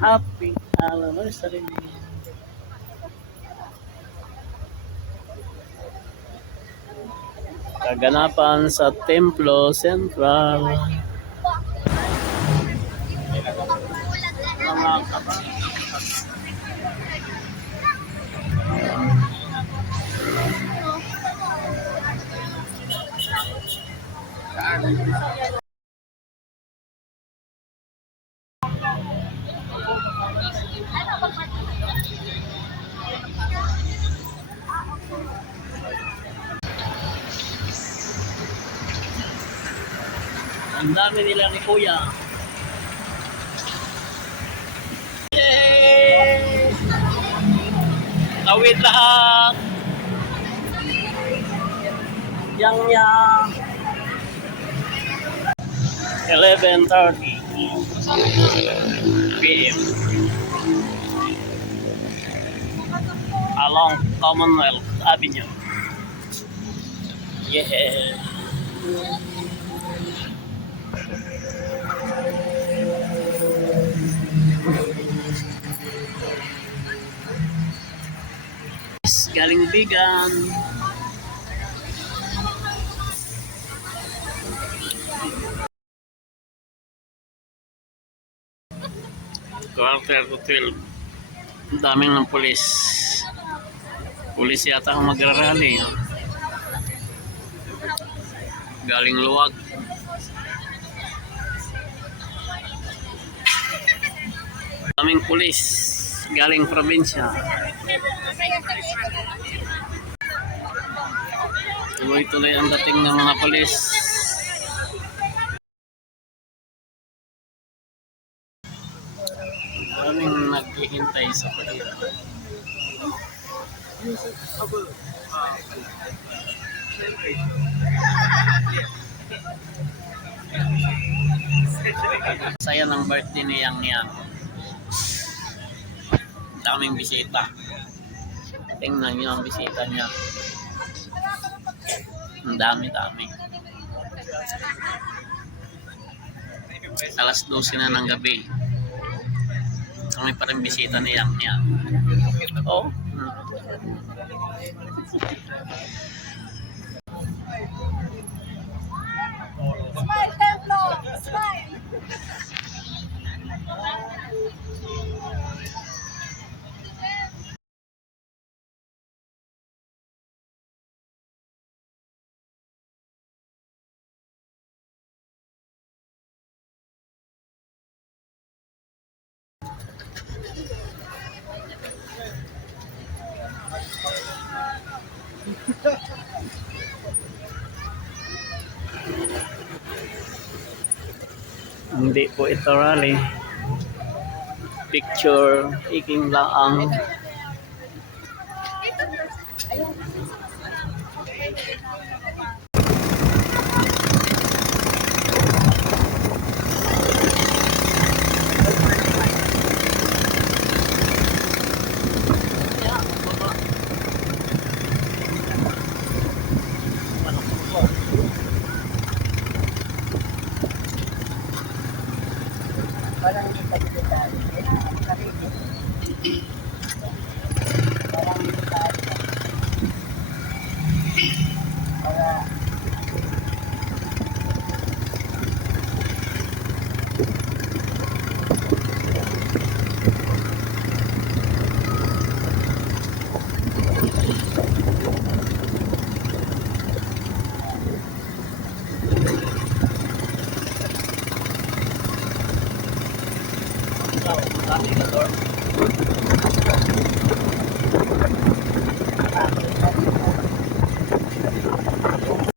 Happy anniversary. Kaganapan sa Templo Central. Mga kabayan. Ang dami nila ni Kuya. Yay! Tawid lahat. Yang 11:30 PM along Commonwealth Avenue. Yeah. Galing Bigan. Quarter to 12. Ang daming ng pulis. Pulis yata ang magrarally. Galing Luwag. Daming pulis. Galing probinsya. Tuloy-tuloy ang dating ng mga pulis. Daming naghihintay sa pulis. Saya ng birthday ni Yang Yang. Daming bisita. Tingnan niyo ang bisita niya. Ang dami-dami. Alas 12 na ng gabi. Kami pa rin bisita ni Yang Yang. Oh. Smile, Templo! Smile! Hindi po ito rally. Picture taking lang. Parang hindi pa dito tayo. Parang dito tayo. Para Dami ka, Lord.